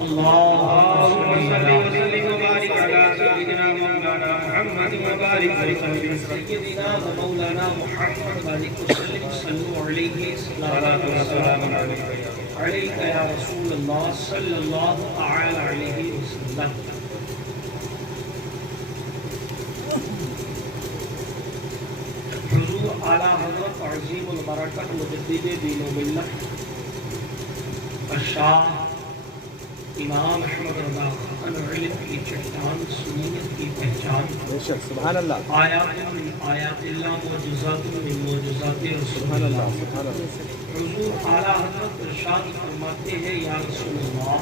اللهم صل وسلم وبارك على سيدنا مولانا محمد وبارك على سيدنا ومولانا محمد وبارك وسلم صلوا عليه صلاة والسلام عليك يا رسول الله صلى الله تعالى عليه وسلم. حضور اعلیٰ حضرت عظیم البرکت مجدد دین و ملت الشاہ امام احمد رضا خان علم کی چٹان سنیت کی پہچان سبحان اللہ آیات من آیات اللہ معجزات من معجزات رسول اللہ. حضور اعلیٰ حضرت ارشاد فرماتے ہیں یا رسول اللہ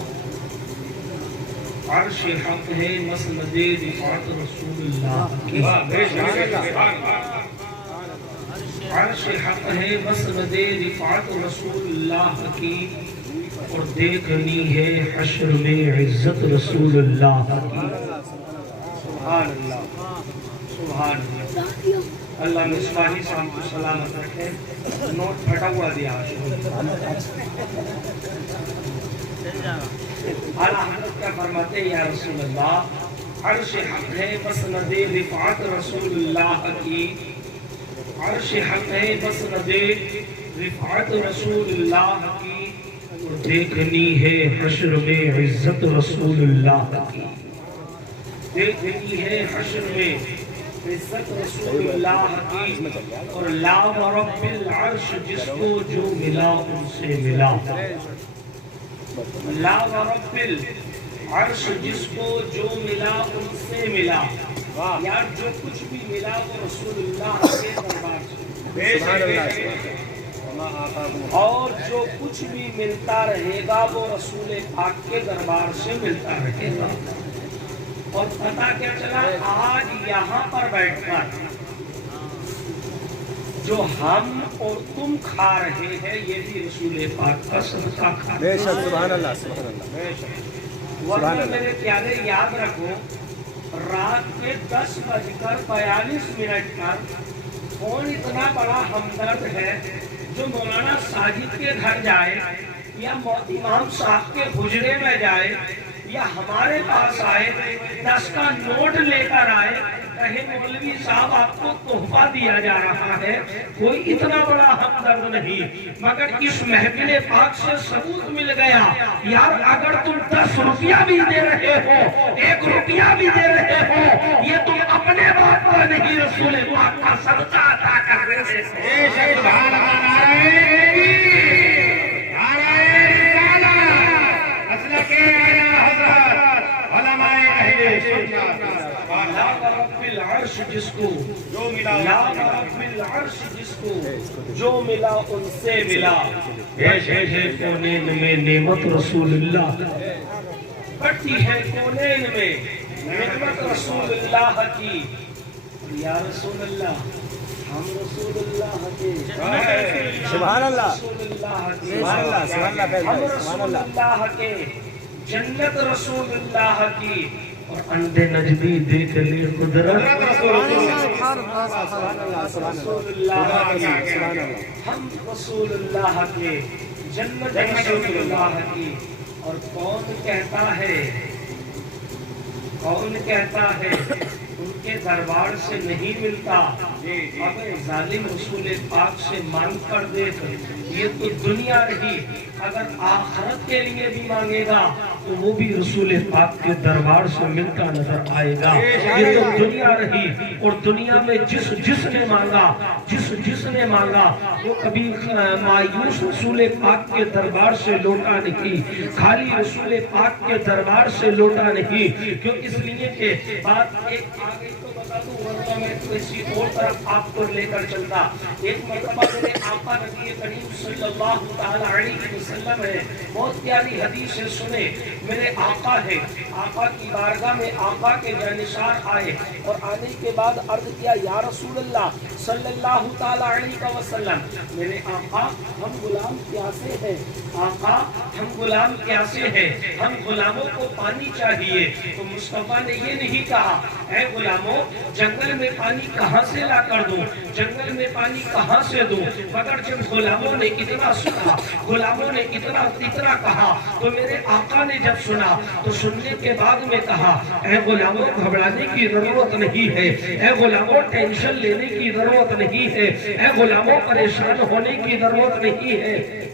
عرش حق ہے مسند رفعت رسول اللہ کی. عرش حق ہے مسند رفعت رسول اللہ کی اور دیکھنی ہے حشر میں عزت رسول اللہ کی. سبحان اللہ سبحان اللہ. اللہ مصباحی صاحب کو سلامت رکھے. نوٹ پھٹا ہوا دیا اعلیٰ حضرت کیا فرماتے ہیں یا رسول اللہ عرش حق ہے مسند رفعت رسول اللہ کی. عرش حق ہے مسند رفعت رسول اللہ کی اور دیکھنی ہے حشر میں عزت رسول اللہ کی. دیکھنی ہے حشر میں عزت رسول اللہ کی اور لا رب العرش جس کو جو ملا ان سے ملا. لا رب العرش جس کو جو ملا ان سے ملا. یار جو کچھ بھی ملا وہ رسول اللہ کے دربار سے اور جو کچھ بھی ملتا رہے گا وہ رسول پاک کے دربار سے ملتا رہے گا. اور پتہ کیا چلا آج یہاں پر بیٹھ کر جو ہم اور تم کھا رہے ہیں یہ بھی رسول پاک کا صدقہ کھا رہے ہیں. سبحان اللہ سبحان اللہ. ورنہ میرے پیارے یاد رکھو رات کے 10:42 پر کون اتنا بڑا ہمدرد ہے جو مولانا ساجد کے گھر جائے یا امام صاحب کے حجرے میں جائے یا ہمارے پاس آئے 10 کا نوٹ لے کر آئے کہے مولوی صاحب آپ کو تحفہ دیا جا رہا ہے. کوئی اتنا بڑا ہمدرد نہیں مگر اس محفل پاک سے ثبوت مل گیا یار اگر تم 10 روپیہ بھی دے رہے ہو 1 روپیہ بھی دے رہے ہو یہ تم اپنے بات پر نہیں رسول پاک کا صدقہ عطا کر رہے ہو. لا رب العرش جس کو لا رب العرش جس کو جو ملا ان سے ملا. کونین میں نعمت رسول اللہ بڑھتی ہے کونین میں نعمت رسول اللہ کی. یا رسول اللہ ہم رسول اللہ کے سبحان اللہ رسول اللہ کے سبحان اللہ سبحان اللہ ہم رسول اللہ کے جنت رسول اللہ کی اور اندے نجمی دیکھ لی قدرت رسول اللہ کی. ہم رسول اللہ کے جنت رسول اللہ کی. اور کون کہتا ہے ان کے دربار سے نہیں ملتا اگر ظالم رسول پاک سے مانگ کر دے یہ تو دنیا رہی. اگر آخرت کے لیے بھی مانگے گا تو وہ بھی رسول پاک کے دربار سے ملتا نظر آئے گا. یہ تو دنیا رہی اور دنیا میں جس نے مانگا وہ کبھی مایوس رسول پاک کے دربار سے لوٹا نہیں خالی رسول پاک کے دربار سے لوٹا نہیں. کیوں اس لیے کہ بات ایک آگے تو بتا دوں ورنہ میں کسی اور طرف آپ کو لے کر چلتا. ایک مرتبہ میرے آقا نبی کریم صلی اللہ تعالی علیہ وسلم ہے بہت پیاری حدیث ہے سنے. میرے آقا ہے آقا کی بارگاہ میں آقا کے جانشار آئے اور آنے کے بعد عرض کیا یا رسول اللہ صلی اللہ تعالی علیہ وسلم میرے آقا ہم غلام پیاسے ہیں. آقا ہم غلام پیاسے ہیں ہم غلاموں کو پانی چاہیے. تو مصطفیٰ نے یہ نہیں کہا اے غلاموں جنگل میں پانی پانی کہاں سے لا کر دوں، جنگل میں پانی کہاں سے دوں؟ مگر جب غلاموں نے اتنا سنا، غلاموں نے اتنا کہا، تو میرے آقا نے جب سنا تو سننے کے بعد میں کہا اے غلاموں گھبرانے کی ضرورت نہیں ہے، اے غلاموں ٹینشن لینے کی ضرورت نہیں ہے، اے غلاموں پریشان ہونے کی ضرورت نہیں ہے۔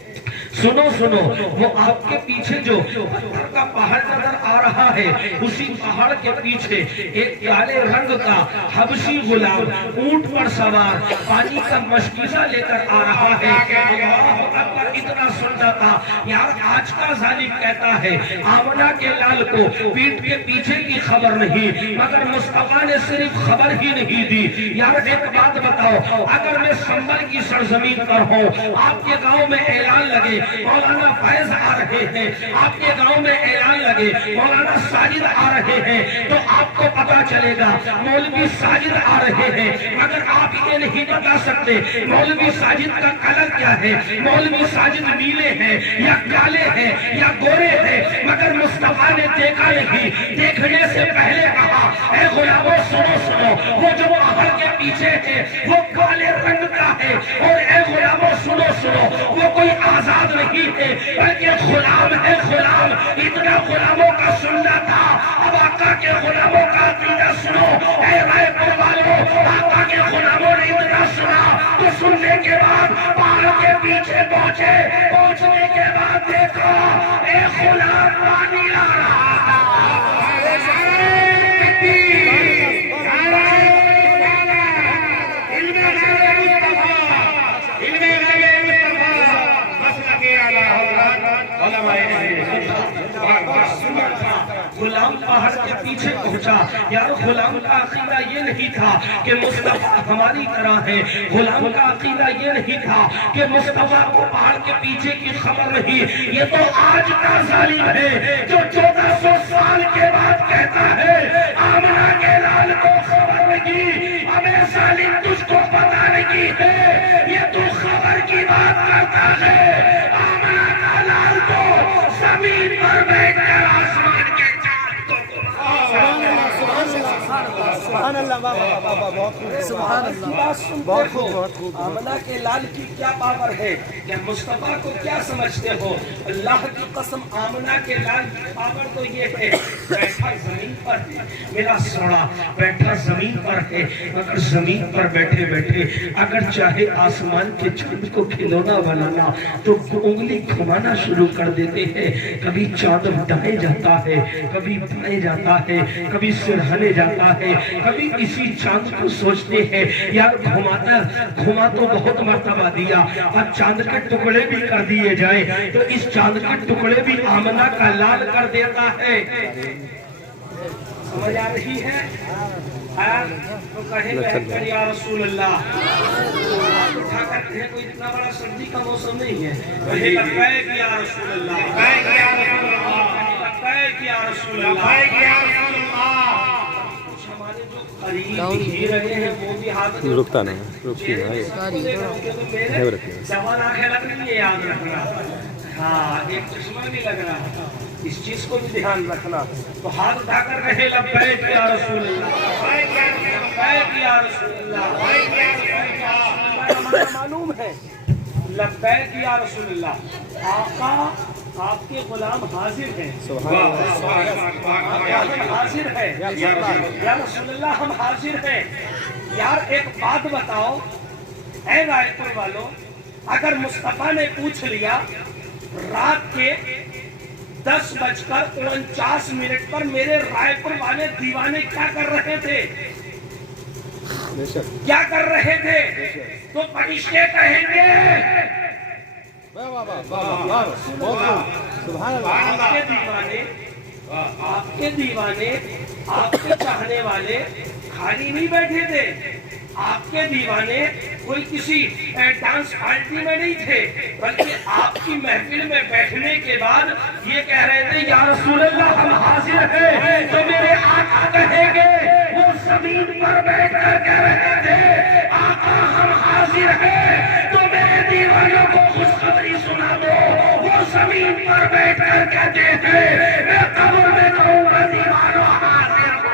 سنو سنو، وہ آپ کے پیچھے جو پتھر کا پہاڑ نظر آ رہا ہے، اسی پہاڑ کے پیچھے ایک کالے رنگ کا حبشی غلام اونٹ پر سوار پانی کا مشکیزہ لے کر آ رہا ہے۔ اللہ اکبر، اتنا سننا تھا یار، آج کا ظالم کہتا ہے آمنہ کے لال کو پیٹ کے پیچھے کی خبر نہیں، مگر مصطفیٰ نے صرف خبر ہی نہیں دی۔ یار ایک بات بتاؤ، اگر میں سنبل کی سرزمین پر ہوں، آپ کے گاؤں میں اعلان لگے مولانا فائز آ رہے ہیں، آپ کے گاؤں میں اعلان لگے مولانا ساجد آ رہے ہیں، تو آپ کو پتا چلے گا مولوی ساجد آ رہے ہیں، مگر آپ یہ نہیں بتا سکتے مولوی ساجد کا کلر کیا ہے، مولوی ساجد نیلے ہیں یا کالے ہیں یا گورے ہیں، مگر مصطفیٰ نے دیکھا نہیں، دیکھنے سے پہلے کہا اے غلاموں سنو سنو، وہ جو پہاڑ کے پیچھے ہے وہ کالے رنگ کا ہے، اور اے غلاموں سنو سنو، وہ کوئی آزاد نہیں ہے بلکہ غلام ہے، غلام۔ اتنا غلاموں کا سننا تھا، اب آقا کے غلاموں کا عقیدہ سنو۔ اے رائے پور والوں، آقا کے غلاموں نے اتنا سنا تو سننے کے بعد پہاڑ کے پیچھے پہنچے، پہنچنے کے بعد دیکھو اے غلام پانی لا رہا تھا۔ غلام پہاڑ کے پیچھے پہنچا، یار غلام کا عقیدہ یہ نہیں تھا کہ مصطفیٰ ہماری طرح ہے، غلام کا عقیدہ یہ نہیں تھا کہ مصطفیٰ کو پہاڑ کے پیچھے کی خبر نہیں۔ یہ تو آج کا ظالم ہے جو 1400 سال کے بعد کہتا ہے آمنہ کے لال کو خبر نہیں، ہمیں ظالم تجھ کو پتہ نہیں ہے، یہ تو خبر کی بات کرتا ہے۔ آمنہ کا لال تو زمین پر بیٹھ کر آسمان کے سبحان اللہ، بہت خوب، سبحان اللہ، بہت خوب، بہت خوب۔ آمنہ کے لال کی کیا پاور ہے، کہ مصطفیٰ کو کیا سمجھتے ہو؟ اللہ کی قسم آمنہ کے لال کی پاور تو یہ ہے، بیٹھا زمین پر ہے میرا سوڑا، بیٹھا زمین پر ہے، مگر زمین پر بیٹھے بیٹھے اگر چاہے آسمان کے چاند کو کھلونا بنانا تو انگلی گھمانا شروع کر دیتے ہیں۔ کبھی چاند دائیں جاتا ہے، کبھی بائیں جاتا ہے، کبھی سرہنے جاتا ہے، کبھی اسی چاند کو سوچتے ہیں یار گھما تو بہت مرتبہ دیا، اب چاند کے ٹکڑے بھی کر دیے جائیں تو اس چاند کے ٹکڑے بھی آمنہ کا لال کر دیتا ہے۔ سمجھ آ رہی ہے؟ تو کہیں گے یا رسول اللہ، اٹھا کرتے ہیں، کوئی اتنا بڑا سردی کا موسم نہیں ہے، کہیں لبیک یا رسول اللہ، لبیک یا رسول اللہ، لبیک یا رسول اللہ، لبیک یا رسول اللہ۔ کچھ ہمارے جو قریب ہی رہے ہیں وہ بھی ہاتھ رکتا نہیں، رکتی ہے جوان آنکھیں لگ رہی ہے، یاد رکھنا، ہاں ایک چشمہ بھی لگ رہا ہے، اس چیز کو بھی دھیان رکھنا۔ تو ہاتھ اٹھا کر کہے لبیک یا رسول اللہ، لبیک یا رسول اللہ، لبیک یا رسول اللہ۔ ہمارا معلوم ہے لبیک یا رسول اللہ، آقا آپ کے غلام حاضر ہیں، حاضر ہیں یا رسول اللہ، ہم حاضر ہیں۔ یار ایک بات بتاؤ اے رائے پور والوں، اگر مصطفیٰ نے پوچھ لیا رات کے 10:49 پر میرے رائے پور والے دیوانے کیا کر رہے تھے، کیا کر رہے تھے، تو فرشتے کہیں گے آپ کے دیوانے آپ کے چاہنے والے خالی نہیں بیٹھے تھے، آپ کے دیوانے کوئی کسی ڈانس پارٹی میں نہیں تھے، بلکہ آپ کی محفل میں بیٹھنے کے بعد یہ کہہ رہے تھے یا رسول اللہ ہم حاضر ہیں، تو میرے آقا کہیں گے وہ زمین پر بیٹھ کر کہہ رہے تھے آقا ہم حاضر ہیں، تو میرے دیوانوں کو خوشخبری سنا دو، وہ زمین پر بیٹھ کر کہتے ہیں میں قبر میں کہوں گا دیوانوں حاضر ہو۔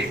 1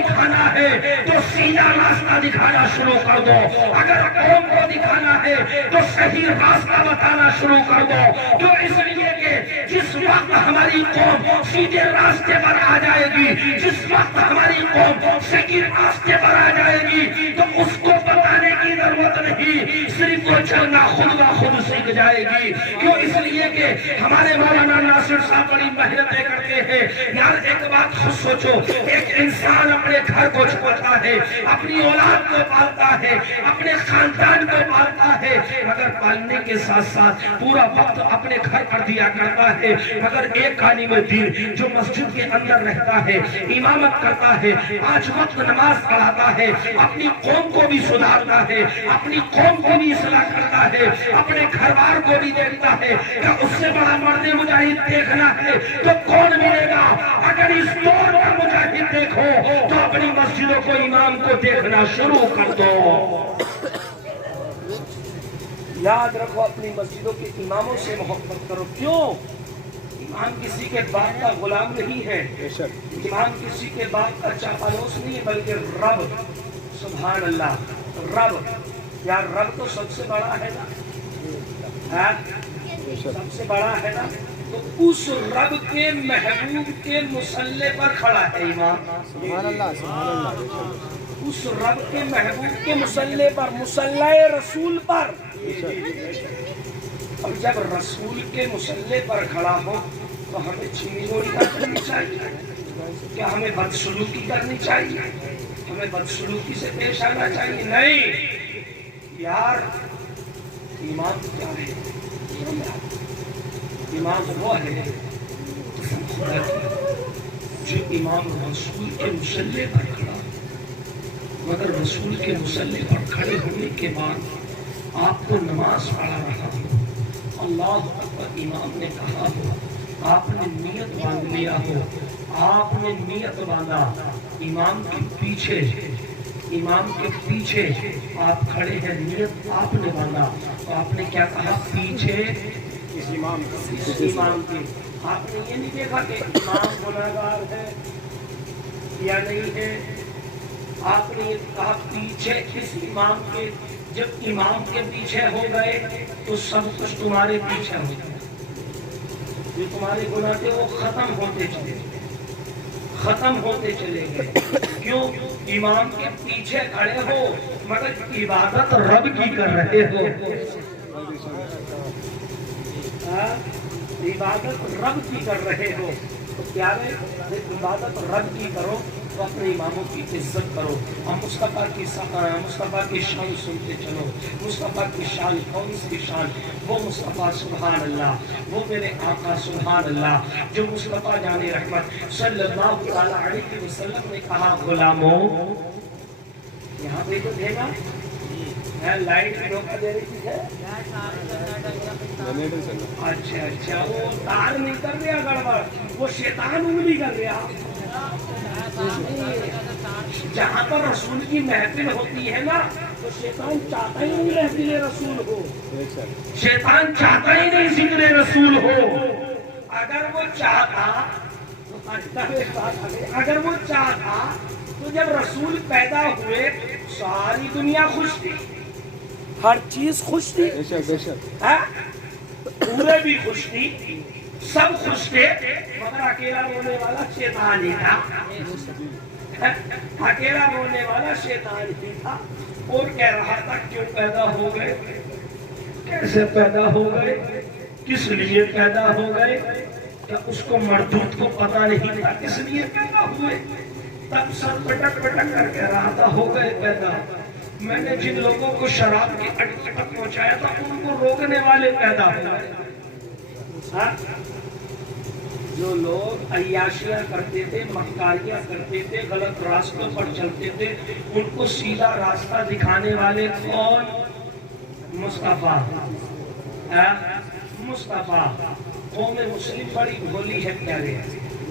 دکھانا ہے تو سیدھا راستہ دکھانا شروع کر دو. اگر قوم کو دکھانا ہے تو صحیح راستہ بتانا شروع کر دو. تو اس لیے کہ جس وقت ہماری قوم سیدھے راستے پر آ جائے گی، جس وقت ہماری قوم صحیح راستے پر آ جائے گی، تو اس کو بتانے کی ضرورت نہیں، صرف وہ چلنا خود بخود سیکھ جائے گی. کیوں؟ اس لیے کہ ہمارے مولانا ناصر صاحب بڑی محنتیں کرتے ہیں. یار ایک بات خود سوچو، ایک انسان اپنے گھر کو چھوڑتا ہے، اپنی اولاد کو پالتا ہے، اپنے خاندان کو پالتا ہے، مگر پالنے کے ساتھ ساتھ پورا وقت اپنے گھر پر دیا کرتا ہے. مگر ایک عالم دین جو مسجد کے اندر رہتا ہے، امامت کرتا ہے، 5 وقت نماز پڑھاتا ہے، اپنی قوم کو بھی سدھارتا ہے، اپنی قوم کو بھی اصلاح کرتا ہے، اپنے گھر بار کو بھی دیکھتا ہے، کہ اس سے بڑا مرد مجاہد دیکھنا ہے تو کون ملے گا؟ اگر اس دور پر مجاہد دیکھو تو اپنی مسجدوں کو، امام کو دیکھنا شروع کر دو. یاد رکھو، اپنی مسجدوں کے اماموں سے محبت کرو. کیوں؟ امام کسی کے باپ کا غلام نہیں ہے، امام کسی کے باپ کا چاپلوس نہیں ہے، بلکہ رب. سبحان اللہ. رب، یار رب تو سب سے بڑا ہے نا، سب سے بڑا ہے نا. تو اس رب کے محبوب کے مصلی پر کھڑا ہے امام. سبحان اللہ، سبحان اللہ. اس رب کے محبوب کے مصلی پر، مصلی رسول پر. اور جب رسول کے مصلی پر کھڑا ہو تو ہمیں چھینی جوڑی کرنی چاہیے؟ کیا ہمیں بدسلوکی کرنی چاہیے؟ ہمیں بدسلوکی سے پیش آنا چاہیے؟ نہیں یار. امام کیا ہے؟ امام وہ ہے جو امام رسول کے مصلی پر کھڑا. مگر رسول کے مصلی پر کھڑے ہونے کے بعد آپ کو نماز پڑھا رہا ہو، اللہ اکبر امام نے کہا ہو، آپ نے نیت باندھ لیا ہو، آپ نے نیت باندھا، امام کے پیچھے، امام کے پیچھے آپ کھڑے ہیں، نیت آپ نے باندھا، تو آپ نے کیا کہا؟ پیچھے اس امام کے. آپ نے یہ نہیں دیکھا کہ امام گناہگار ہے یا نہیں ہے، آپ نے یہ کہا پیچھے اس امام کے. جب امام کے پیچھے ہو گئے تو سب کچھ تمہارے پیچھے ہو گئے، جو تمہارے گناہ تھے وہ ختم ہوتے چلے گئے، ختم ہوتے چلے گئے. کیوں؟ امام کے پیچھے کھڑے ہو مگر عبادت رب کی کر رہے ہو. عبادت رب کی کر رہے ہو تو پیارے، عبادت رب کی کرو تو اپنے اماموں کی عزت کرو. اور مصطفیٰ کی شان سنتے چلو. مصطفیٰ کی شان کون سی شان؟ وہ مصطفیٰ سبحان اللہ، وہ میرے آقا سبحان اللہ، جو مصطفیٰ جان رحمت صلی اللہ علیہ وسلم نے کہا غلاموں. یہاں پہ تو دینا لائٹ روکا دے رہی ہے. اچھا وہ تار نہیں کر رہا گڑبڑ، وہ شیطان انگلی کر رہا. جہاں پر رسول کی محفل ہوتی ہے نا تو شیطان چاہتا ہی نہیں محفل رسول ہو، شیطان چاہتا ہی نہیں ذکر رسول ہو. اگر وہ چاہتا تو جب رسول پیدا ہوئے ساری دنیا خوش تھی، ہر چیز خوش تھی، پورے بھی خوش تھی، سب خوش تھے، مگر اکیلا رونے والا شیطان ہی تھا. اکیلا رونے والا شیطان ہی تھا. اور کہہ رہا تھا کیوں پیدا ہو گئے، کیسے پیدا ہو گئے، کس لیے پیدا ہو گئے. کہ اس کو مردود کو پتا نہیں تھا کس لیے پیدا ہوئے. تب سب پٹک پٹک کر کہہ رہا تھا ہو گئے پیدا. میں نے جن لوگوں کو شراب کی اٹک پہنچایا تھا ان کو روکنے والے پیدا ہوئے. جو لوگ عیاشیاں کرتے تھے، مکاریاں کرتے تھے، غلط راستوں پر چلتے تھے، ان کو سیدھا راستہ دکھانے والے کون؟ مصطفیٰ. مصطفیٰ. قوم مسلم بڑی بھولی ہے پیارے،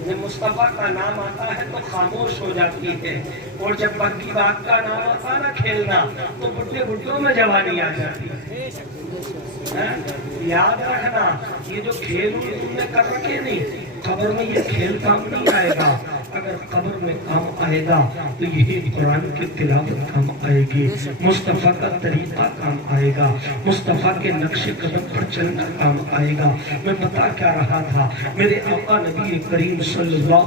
جب مصطفیٰ کا نام آتا ہے تو خاموش ہو جاتی ہے، اور جب بکی بات کا نام آتا نا کھیلنا تو بڈھے بڈھوں میں جوانی آ جاتی ہے. یاد رکھنا یہ جو کھیل تم نے کر رکھے نہیں، خبر میں یہ کھیل کام نہیں آئے گا. اگر قبر میں کام آئے گا تو یہی قرآن کی تلاوت کام آئے گی، مصطفیٰ کا طریقہ کام آئے گا، مصطفیٰ کے نقش قدم پر چلنا کام آئے گا۔ میں بتا کیا رہا تھا، میرے آقا نبی کریم صلی اللہ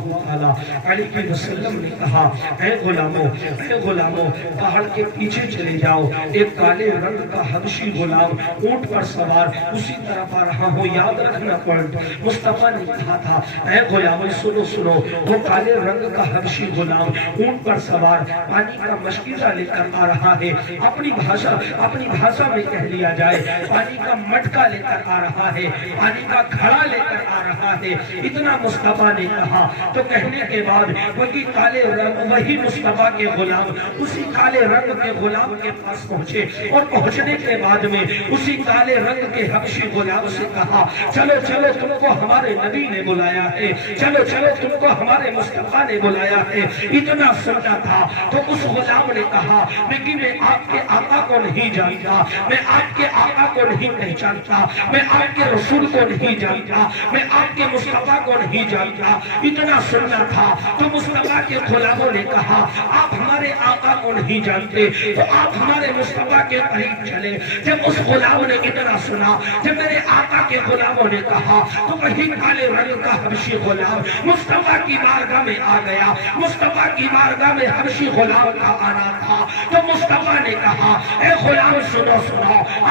علیہ وسلم نے کہا، اے غلاموں پہاڑ کے پیچھے چلے جاؤ، ایک کالے رنگ کا حبشی غلام اونٹ پر سوار اسی طرف آ رہا ہوں، یاد رکھنا پوائنٹ۔ مصطفیٰ نے کہا تھا، اے غلاموں سنو، وہ کالے رنگ کا حبشی غلام اونٹ پر سوار پانی کا مشکیزہ لے کر آ رہا ہے، اپنی بھاشا میں کہہ لیا جائے پانی کا مٹکا لے کر آ رہا ہے، پانی کا گھڑا لے کر آ رہا ہے۔ اتنا مصطفیٰ نے کہا تو کہنے کے بعد وہی مصطفیٰ کے غلام اسی کالے رنگ کے غلام کے پاس پہنچے، اور پہنچنے کے بعد میں اسی کالے رنگ کے حبشی غلام سے کہا، چلو تم کو ہمارے نبی نے بلایا ہے، چلو تم کو ہمارے مصطفیٰ نے بلایا ہے۔ اتنا سمجھا تھا تو اس غلام نے کہا، لیکن میں آپ کے آقا کو نہیں جانتا، میں آپ کے آقا کو نہیں پہچانتا، میں آپ کے رسول کو نہیں جانتا، میں آپ کے مصطفیٰ کو نہیں جانتا۔ اتنا سننا تھا تو مصطفیٰ کے غلاموں نے کہا، آپ ہمارے آقا کو نہیں جانتے تو آپ ہمارے مصطفیٰ کے قریب چلے۔ جب اس غلام نے اتنا سنا، جب میرے آقا کے غلاموں نے کہا تو وہی کالے رنگ کا حبشی غلام مصطفیٰ کی بارگاہ میں آ گیا۔ مصطفیٰ کی بارگاہ میں حبشی غلام کا آنا تھا تو مصطفیٰ نے کہا، اے غلام سنو،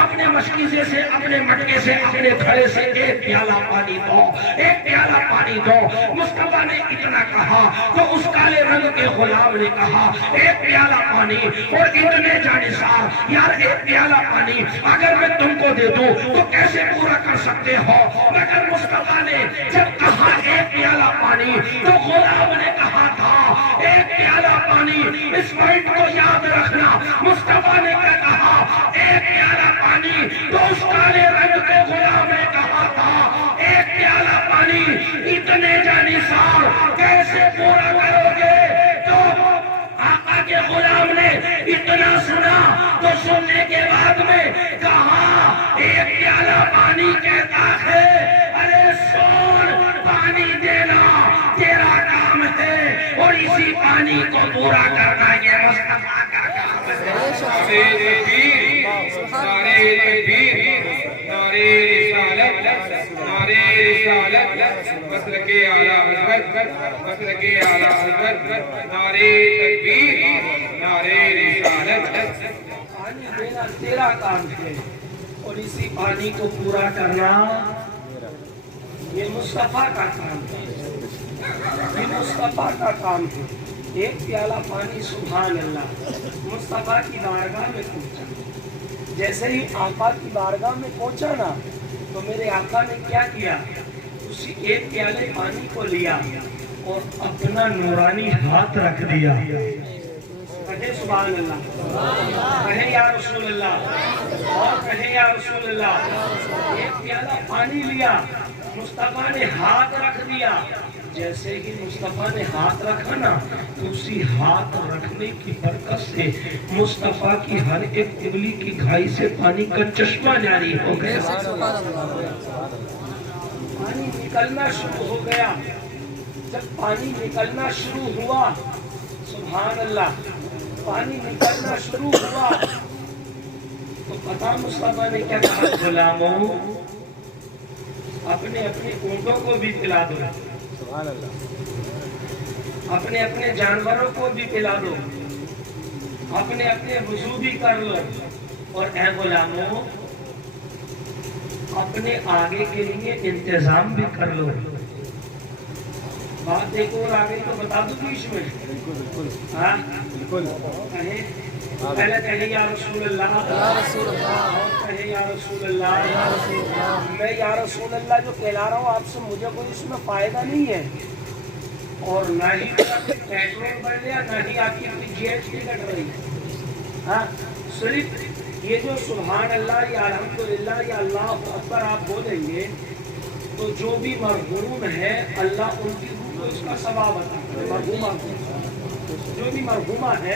اپنے مشکیزے سے، اپنے مٹکے سے، اپنے گھڑے سے ایک پیالہ پانی دو۔ مصطفیٰ نے اتنا کہا تو اس کالے رنگ کے غلام نے کہا، ایک پیالہ پانی، اور اتنے جانسار، یار ایک پیالہ پانی اگر میں تم کو دے دوں تو کیسے پورا کر سکتے ہو؟ مگر مصطفیٰ نے جب کہا ایک پیالہ پانی تو غلام نے کہا تھا ایک پیالہ پانی۔ اس پوائنٹ کو یاد رکھنا، مصطفیٰ نے کیا کہا؟ ایک پیالہ پانی۔ تو اس کالے رنگ کے غلام نے کہا تھا ایک پیالہ پانی، اتنے جانسار کیسے پورا کرو گے؟ تو آقا کے غلام نے اتنا سنا تو سننے کے بعد میں کہا، ایک پیالہ پانی کہتا ہے، ارے سن، پانی دینا تیرا کام ہے، اور اسی پانی کو پورا کرنا یہ مصطفیٰ کا کام ہے۔ مسلک اعلیٰ حضرت، مسلک اعلیٰ حضرت، نعرہ تکبیر، نعرہ رسالت۔ پانی دینا تیرا کام ہے، اور اسی پانی کو پورا کرنا یہ مصطفیٰ کا کام ہے، یہ مصطفیٰ کا کام ہے۔ ایک پیالہ پانی، سبحان اللہ، مصطفیٰ کی بارگاہ میں پہنچا۔ جیسے ہی آقا کی بارگاہ میں پہنچا نا تو میرے آقا نے کیا کیا؟ اسی ایک پیالے پانی کو لیا اور اپنا نورانی ہاتھ رکھ دیا۔ کہے سبحان اللہ، کہے یا رسول اللہ، اور کہے یا رسول اللہ۔ ایک پیالہ پانی لیا، مصطفیٰ نے ہاتھ رکھ دیا۔ جیسے ہی مصطفیٰ نے ہاتھ رکھا نا تو اسی ہاتھ رکھنے کی برکت سے مصطفیٰ کی ہر ایک انگلی کی گھائی سے پانی کا چشمہ جاری ہو گیا۔ پانی نکلنا شروع ہو گیا۔ جب پانی نکلنا شروع ہوا، سبحان اللہ، پانی نکلنا شروع ہوا تو پتہ مصطفیٰ نے کیا کہا؟ غلاموں، اپنے اپنے اونٹوں کو بھی پلا دو، سبحان اللہ، اپنے اپنے جانوروں کو بھی پلا دو، اپنے اپنے وضو بھی کر لو، اور اے غلاموں اپنے آگے کے لیے انتظام بھی کر لو۔ بات ایک اور آگے تو بتا دوں بیچ میں، بالکل ہاں بالکل، پہلے کہے یا رسول اللہ، اور کہے یا رسول اللہ۔ میں یا رسول اللہ جو کہلا رہا ہوں آپ سے، مجھے کوئی اس میں فائدہ نہیں ہے، اور نہ ہی پیٹرول بڑھ گیا، نہ ہی آپ کی جی ایس ٹی کٹ رہی ہے۔ ہاں، صرف یہ جو سبحان اللہ یا الحمدللہ یا اللہ اکبر آپ بولیں گے تو جو بھی مرحوم ہے اللہ ان کی روح کو اس کا ثواب عطا کرے۔ مرحومہ جو بھی مرحومہ ہے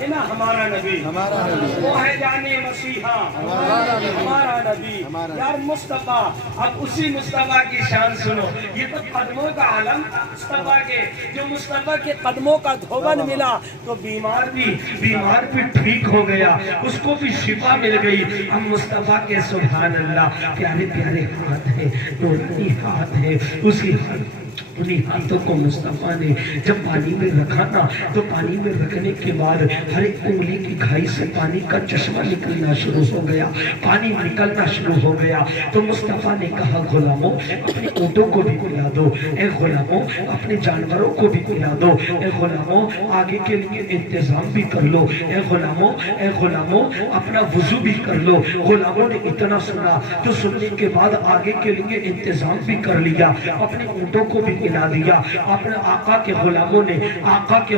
ہے نا ہمارا نبی، وہ ہے جانے مسیحا ہمارا نبی یار مصطفیٰ۔ اب اسی مصطفیٰ کی شان سنو، یہ تو قدموں کا عالم تھا مصطفیٰ کے، جو مصطفیٰ کے قدموں کا دھوبن ملا تو بیمار بھی ٹھیک ہو گیا، اس کو بھی شفا مل گئی۔ ہم مصطفیٰ کے سبحان اللہ پیارے پیارے ہاتھ ہیں، نورانی ہاتھ ہیں، اسی انہی ہاتھوں کو مصطفیٰ نے جب پانی میں رکھا نا تو پانی میں رکھنے کے بعد ہر ایک انگلی کی گھائی سے پانی کا چشمہ نکلنا شروع ہو گیا، پانی نکلنا شروع ہو گیا۔ تو مصطفیٰ نے کہا غلاموں اپنے اونٹوں کو بھی پلا دو، اے غلاموں اپنے جانوروں کو بھی پلا دو، اے غلاموں آگے کے لیے انتظام بھی کر لو، اے غلاموں اپنا وضو بھی کر لو۔ غلاموں نے اتنا سنا تو سننے کے بعد آگے کے لیے انتظام بھی کر لیا، اپنے اونٹوں کو بھی پلا دیا، اپنے آقا کے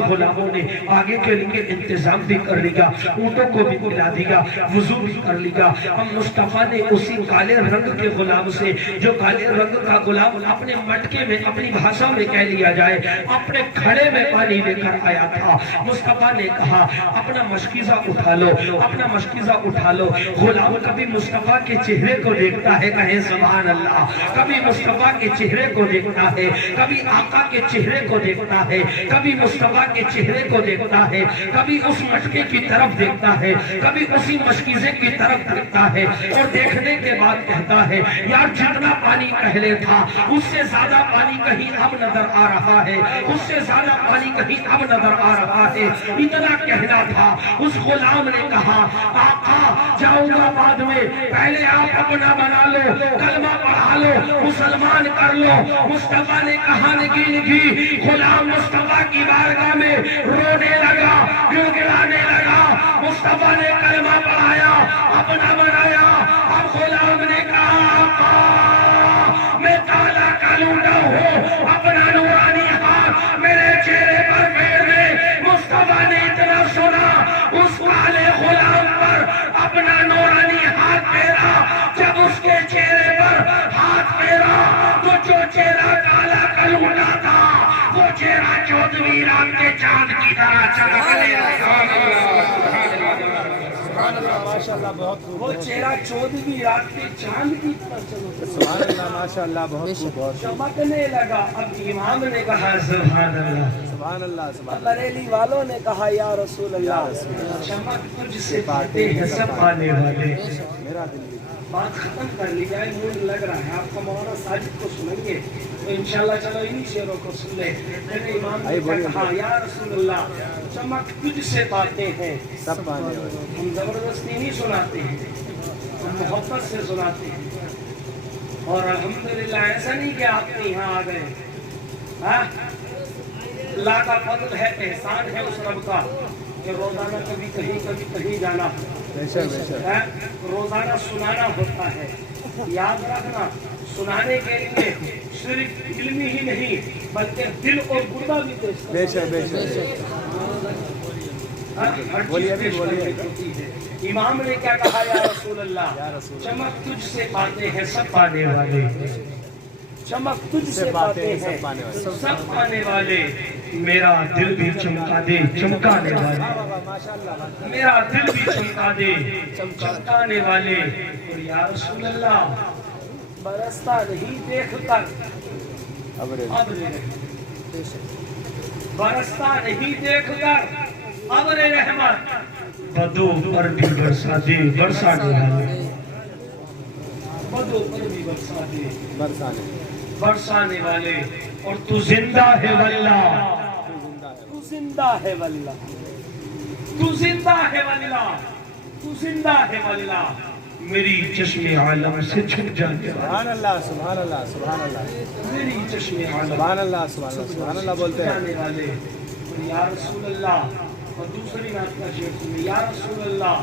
غلاموں نے آگے کے لیے انتظام بھی کر لیا، اونٹوں کو بھی پلا دیا، وضو بھی کر لیا۔ ہم مصطفیٰ نے اسی کالے رنگ کے غلام سے، جو کالے رنگ کا غلام اپنے مٹکے میں اپنی بھاشا میں کہہ لیا جائے اپنے کھڑے میں پانی لے کر آیا تھا، مصطفیٰ نے کہا اپنا مشکیزہ اٹھا لو۔ غلام کبھی مصطفیٰ کے چہرے کو دیکھتا ہے، کہیں سبحان اللہ، کبھی مصطفیٰ کے چہرے کو دیکھتا ہے، کبھی آقا کے چہرے کو دیکھتا ہے، کبھی مصطفیٰ کے چہرے کو دیکھتا ہے، کبھی اس مٹکے کی طرف دیکھتا ہے، کبھی اسی مشکیزے کی طرف دیکھتا ہے، اور دیکھنے کے بعد کہتا ہے یار جتنا پانی پہلے تھا اس سے زیادہ پانی کہیں اب نظر آ رہا ہے، اس سے زیادہ پانی کہیں اب نظر آ رہا ہے۔ اتنا کہنا تھا، اس غلام نے کہا آقا جاؤں گا بعد میں، پہلے آپ اپنا بنا لو، کلمہ پڑھا لو، مسلمان کر لو۔ مصطفیٰ نے کہا نگی غلام مصطفیٰ کی بارگاہ میں رونے لگا، گڑگڑانے لگا۔ مصطفیٰ نے کلمہ پڑھایا، اپنا بنایا۔ اب غلام نے کہا آقا میں کالا کالوٹا ہوں، اپنا نورانی ہاتھ میرے چہرے پر پھیر دے۔ مصطفیٰ نے اتنا سنا، اس کالے غلام پر اپنا نورانی ہاتھ پھیرا۔ جب اس کے چہرے پر ہاتھ پھیرا تو جو چہرہ کالا کلوٹا تھا وہ چہرہ 14ویں رات کے چاند کی طرح چمکنے لگا۔ ماشاءاللہ بہت خوب، وہ چہرہ 14ویں رات کے چاند کی طرح چمکنے سبحان اللہ، ماشاءاللہ بہت خوب، چمکنے لگا۔ اب امام نے کہا سبحان اللہ، سبحان اللہ، بریلی والوں نے کہا یا رسول اللہ چمک تجھ سے پاتے ہیں سب پانے والے۔ میرا دل بھی بات ختم کر لی جائے، موڈ لگ رہا ہے آپ کو، مولانا ساجد کو سنیں گے تو انشاءاللہ چلو انہی شعروں کو سن لیں۔ میرے امام نے کہا یا رسول اللہ چمک تجھ سے پاتے ہیں سب پانے والے۔ ہم زبردستی نہیں سناتے ہیں، ہم محبت سے سناتے ہیں، اور الحمدللہ ایسا نہیں کہ آپ کے یہاں آ گئے، اللہ کا فضل ہے، احسان ہے اس رب کا کہ روزانہ کبھی کہیں جانا، روزانہ سنانا ہوتا ہے۔ یاد رکھنا سنانے کے لیے صرف علمی ہی نہیں بلکہ دل اور گردہ بھی بے شک بے شک۔ امام نے کیا کہا یا رسول اللہ چمک تجھ سے پاتے ہیں سب پانے والے، چمک تجھ سے پاتے ہیں سب پانے والے۔ میرا دل بھی چمکا دے چمکانے والے، میرا دل بھی چمکا دے چمکانے والے۔ اور یا رسول اللہ برستا نہیں دیکھ کر ابر برستا نہیں دیکھ کر ابر رحمت، بدو پر بھی برسا دے برسانے والے، بدو پر بھی برسا دے برسانے والے۔ اور تو زندہ ہے واللہ، تو زندہ ہے واللہ، تو زندہ ہے واللہ، تو زندہ ہے واللہ۔ میری چشم عالم سے چھپ جانے والا، سبحان اللہ سبحان اللہ سبحان اللہ، میری چشم عالم سبحان اللہ سبحان اللہ بولتے ہیں جانے والے۔ یا رسول اللہ، اور دوسری بات کا شعر سنیں، یا رسول اللہ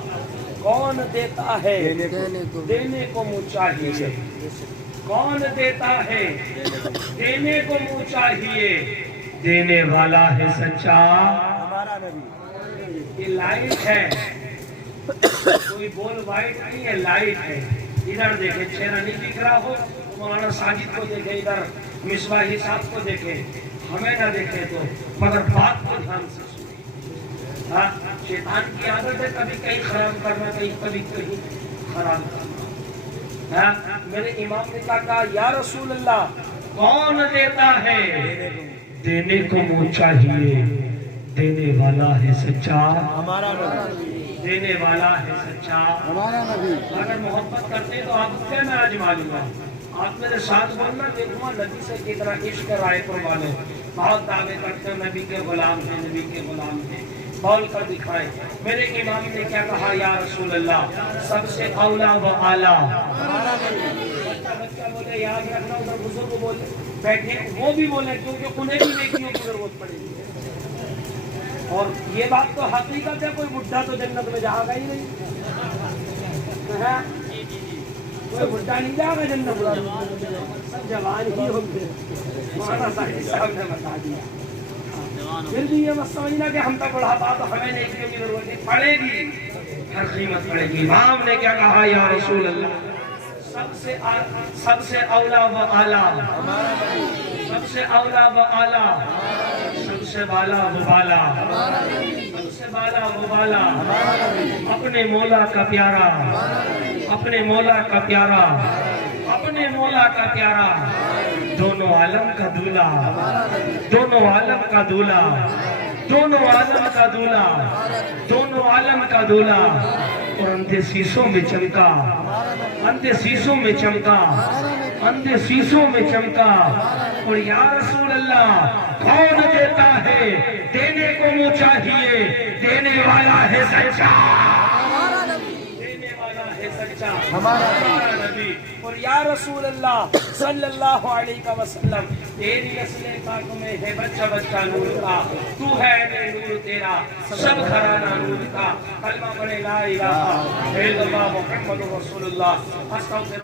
کون دیتا ہے دینے کو منہ چاہیے، کون دیتا ہے دینے کو منہ چاہیے، دینے والا ہے سچا ہمارا نبی۔ یہ لائٹ ہے، کوئی بول وائٹ نہیں ہے، لائٹ ہے۔ ادھر دیکھیں چہرہ نہیں دکھ رہا ہو مولانا ساجد کو دیکھیں، ادھر مصباحی صاحب کو دیکھیں، ہمیں نہ دیکھیں تو مگر بات کو دھیان سے سنیں۔ شیطان کی عادت ہے کبھی کہیں خراب کرنا، کبھی کہیں خراب کرنا۔ ہاں، میرے امام نے کہا یا رسول اللہ کون دیتا ہے؟ دینے کو منہ چاہیے، دینے والا ہے سچا، ہمارا نبی، دینے والا ہے سچا۔ ہمارا نبی، اگر محبت کرتے تو آپ کو کیا میں آزما لوں گا؟ آپ میرے ساتھ بولنا، دیکھوں نبی سے کتنا عشق رائے والے بہت دعوے کرتے ہیں نبی کے غلام ہیں، نبی کے غلام ہیں، بول کر دکھائے۔ میرے امام نے کیا کہا؟ یا رسول اللہ سب سے اولا و اعلیٰ، بچہ بولے یاد رکھنا، ادھر بزرگ بولے بیٹھے وہ بھی بولے، کیونکہ انہیں بھی نیکیوں کی ضرورت پڑے گی۔ اور یہ بات تو حقیقت ہے، کوئی بڈھا تو جنت میں جائے گا ہی نہیں، کوئی بڈھا نہیں جائے گا جنت میں، سب جوان ہی ہوں گے، مولانا صاحب نے بتا دیا۔ پھر بھی یہ مت سمجھنا کہ ہم تک بڑھاپا تو ہمیں نیکیوں کی ضرورت نہیں پڑے گی، ہر قیمت پڑے گی۔ امام نے کیا کہا؟ یا رسول اللہ سب سے اولا و اعلیٰ، سب سے اولا و اعلیٰ، سب سے بالا و بالا، سب سے بالا و بالا، اپنے مولا کا پیارا، اپنے مولا کا پیارا، اپنے مولا کا پیارا، دونوں عالم کا دولہ، دونوں عالم کا دولہ، دونوں عالم کا دولہ، دونوں عالم کا دولہ۔ اور اندھے سیسوں میں چمکا، اندھے سیسوں میں چمکا، اندھے سیسوں میں چمکا۔ اور یا رسول اللہ کون دیتا ہے؟ دینے کو منہ چاہیے، دینے والا ہے سچا، دینے والا ہے سچا، ہمارا نبی۔ اور یا رسول اللہ صلی اللہ علیہ وسلم تیری نسل پاک میں ہے بچہ بچہ نور کا، تو ہے میں نور تیرا، سب گھرانہ نور کا۔ کلمہ پڑھے لا الہ الا اللہ محمد رسول اللہ۔